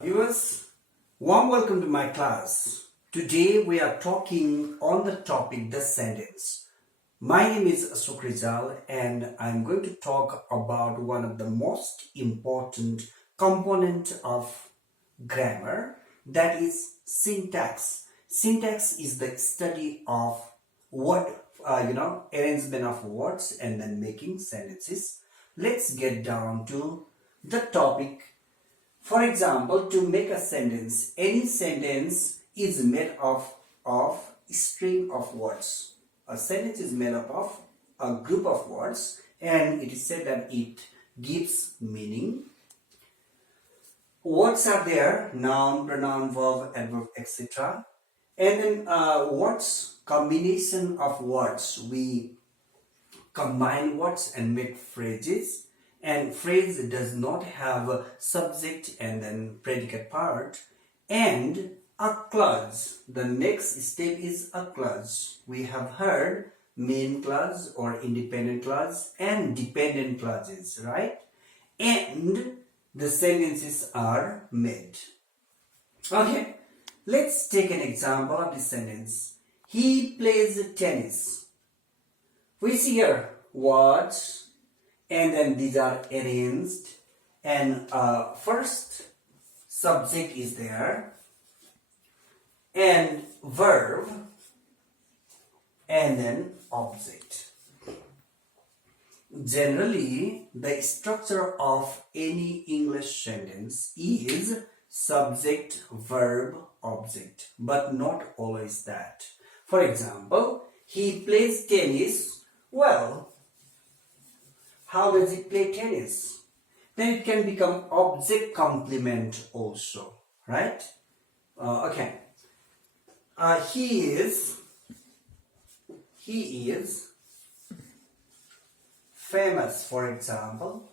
Viewers, warm welcome to my class. Today we are talking on the topic the sentence. My name is Sukrizal and I'm going to talk about one of the most important component of grammar, that is syntax. Syntax is the study of word, arrangement of words and then making sentences. Let's get down to the topic. For example, to make a sentence, any sentence is made of a string of words. A sentence is made up of a group of words and it is said that it gives meaning. Words are there, noun, pronoun, verb, adverb, etc. And then words, combination of words. We combine words and make phrases. And phrase does not have a subject and then predicate part. And a clause. The next step is a clause. We have heard main clause or independent clause and dependent clauses, right? And the sentences are made. Okay, let's take an example of this sentence. He plays tennis. We see here words. And then these are arranged and first subject is there and verb and then object. Generally, the structure of any English sentence is subject, verb, object, but not always that. For example, he plays tennis. Well, how does he play tennis? Then it can become object complement also, right? Okay. He is famous, for example.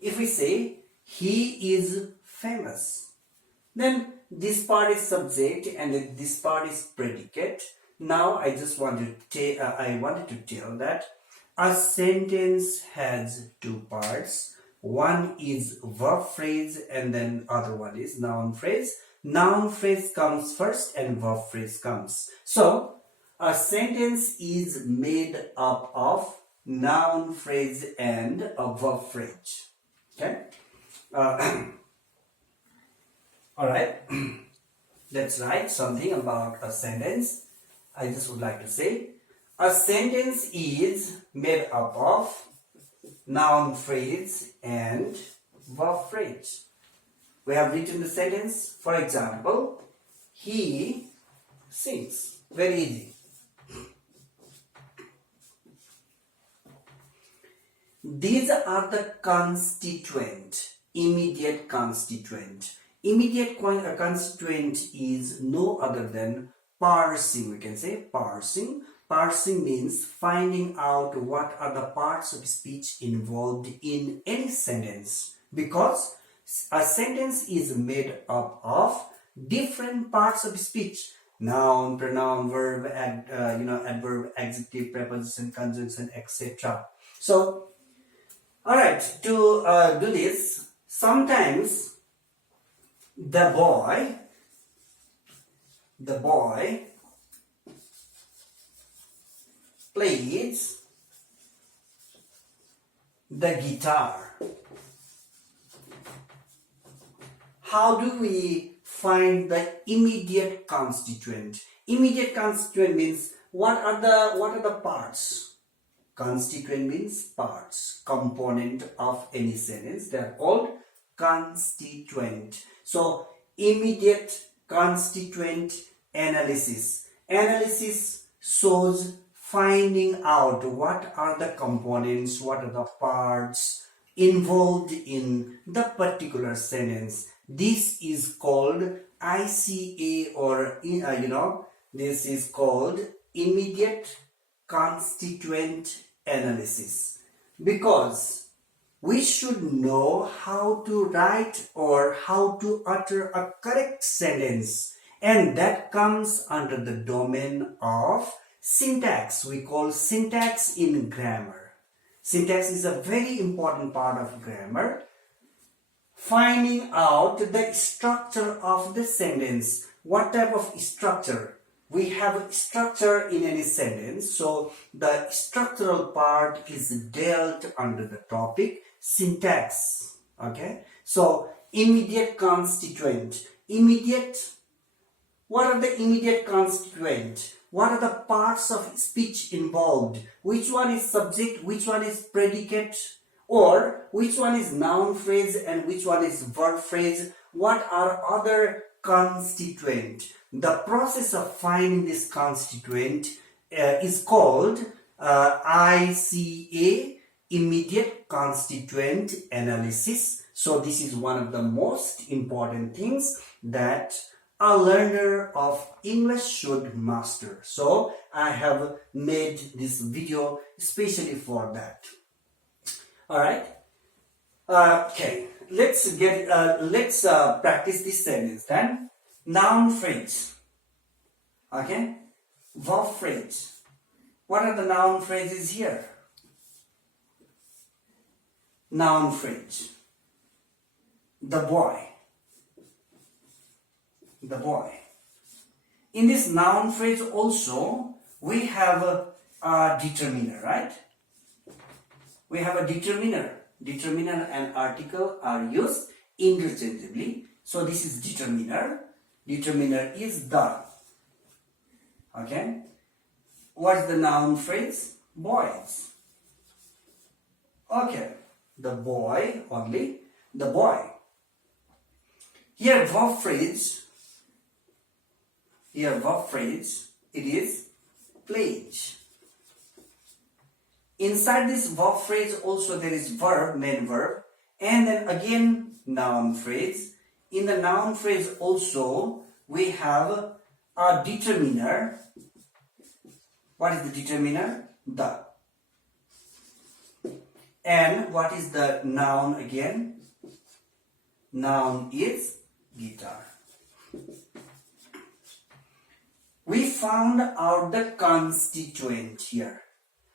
If we say he is famous, then this part is subject and this part is predicate. Now I just wanted to tell that a sentence has two parts. One is verb phrase and then other one is noun phrase. Noun phrase comes first and verb phrase comes. So a sentence is made up of noun phrase and a verb phrase. Okay. All right. Let's write something about a sentence. I just would like to say a sentence is made up of noun phrase and verb phrase. We have written the sentence. For example, he sings. Very easy. These are the constituent, immediate constituent. Immediate constituent is no other than parsing. We can say parsing. Parsing means finding out what are the parts of speech involved in any sentence, because a sentence is made up of different parts of speech: noun, pronoun, verb, adverb, adjective, preposition, conjunction, etc. So, all right, to do this, sometimes the boy plays the guitar. How do we find the immediate constituent? Immediate constituent means what are the parts? Constituent means parts, component of any sentence. They are called constituent. So immediate constituent analysis. Analysis shows finding out what are the components, what are the parts involved in the particular sentence. This is called ICA, or this is called immediate constituent analysis, because we should know how to write or how to utter a correct sentence, and that comes under the domain of syntax. We call syntax in grammar. Syntax is a very important part of grammar. finding out the structure of the sentence. What type of structure? We have a structure in any sentence, so the structural part is dealt under the topic syntax. Okay, so immediate constituent. What are the immediate constituent? What are the parts of speech involved? Which one is subject, which one is predicate, or which one is noun phrase and which one is verb phrase? What are other constituent? The process of finding this constituent is called ICA, immediate constituent analysis. So this is one of the most important things that a learner of English should master. So I have made this video especially for that. All right. Okay. Let's practice this sentence then. Noun phrase. Okay. Verb phrase. What are the noun phrases here? Noun phrase. The boy. The boy. In this noun phrase also, we have a determiner, right? We have a determiner. Determiner and article are used interchangeably. So this is determiner. Determiner is the. Okay. What is the noun phrase? Boys. Okay. The boy only. The boy. Here verb phrase. It is played. Inside this verb phrase also there is verb, main verb, and then again noun phrase. In the noun phrase also we have a determiner. What is the determiner? The. And what is the noun again? Noun is guitar. We found out the constituent here.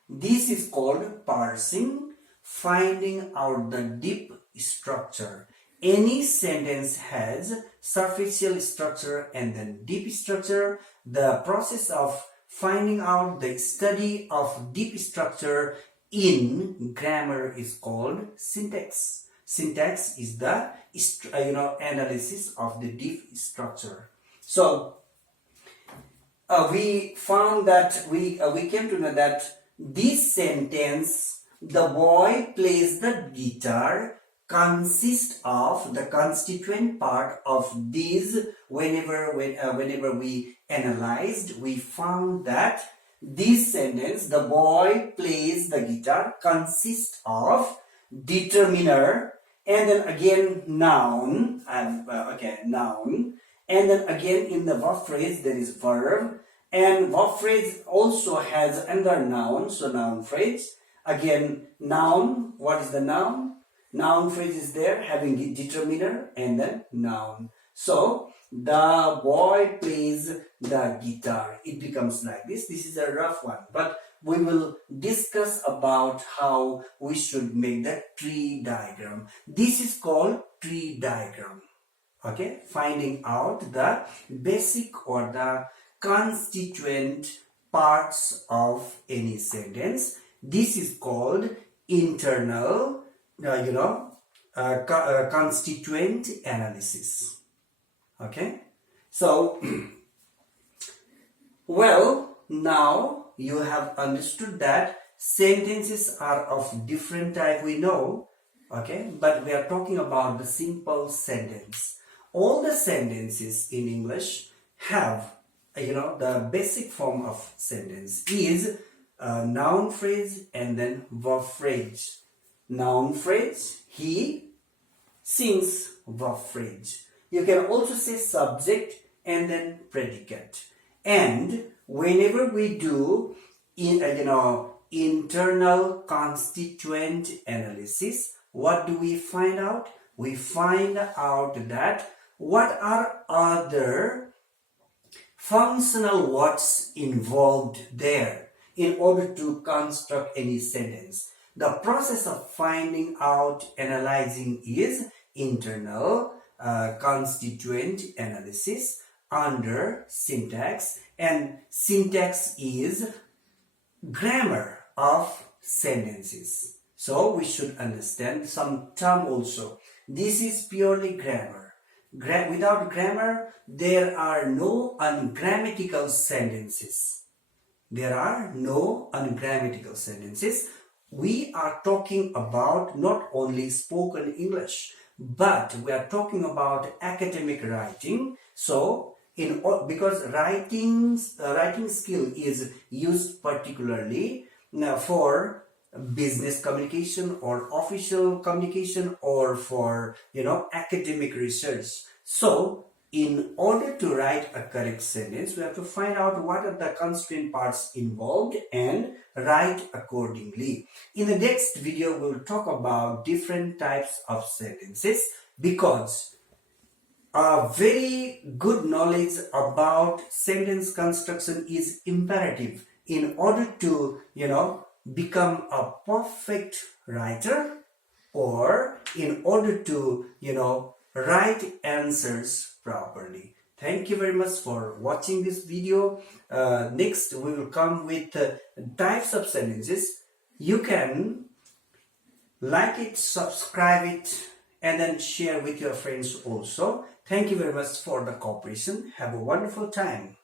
This is called parsing, finding out the deep structure. Any sentence has superficial structure and then deep structure. The process of finding out the study of deep structure in grammar is called syntax. Syntax is the analysis of the deep structure. So we found that we came to know that this sentence, the boy plays the guitar, consists of the constituent part of these. Whenever we analyzed, we found that this sentence, the boy plays the guitar, consists of determiner and then again noun noun, and then again in the verb phrase there is verb, and verb phrase also has another noun, so noun phrase. Again noun, what is the noun? Noun phrase is there having the determiner and then noun. So the boy plays the guitar. It becomes like this. This is a rough one, but we will discuss about how we should make the tree diagram. This is called tree diagram. Okay, finding out the basic or the constituent parts of any sentence. This is called internal constituent analysis. Okay, so well, now you have understood that sentences are of different type, we know. Okay, but we are talking about the simple sentence. All the sentences in English have the basic form of sentence is noun phrase and then verb phrase. Noun phrase, he sings. Verb phrase, you can also say subject and then predicate. And whenever we do internal constituent analysis, what do we find out? We find out that what are other functional words involved there in order to construct any sentence. The process of finding out, analyzing is internal constituent analysis under syntax, and syntax is grammar of sentences. So we should understand some term also. This is purely grammar. Without grammar, there are no ungrammatical sentences. There are no ungrammatical sentences. We are talking about not only spoken English, but we are talking about academic writing. So, because writing skill is used particularly for business communication or official communication or for academic research. So in order to write a correct sentence, we have to find out what are the constituent parts involved and write accordingly. In the next video, we'll talk about different types of sentences, because a very good knowledge about sentence construction is imperative in order to become a perfect writer, or in order to write answers properly. Thank you very much for watching this video. Next we will come with types of sentences. You can like it, subscribe it, and then share with your friends also. Thank you very much for the cooperation. Have a wonderful time.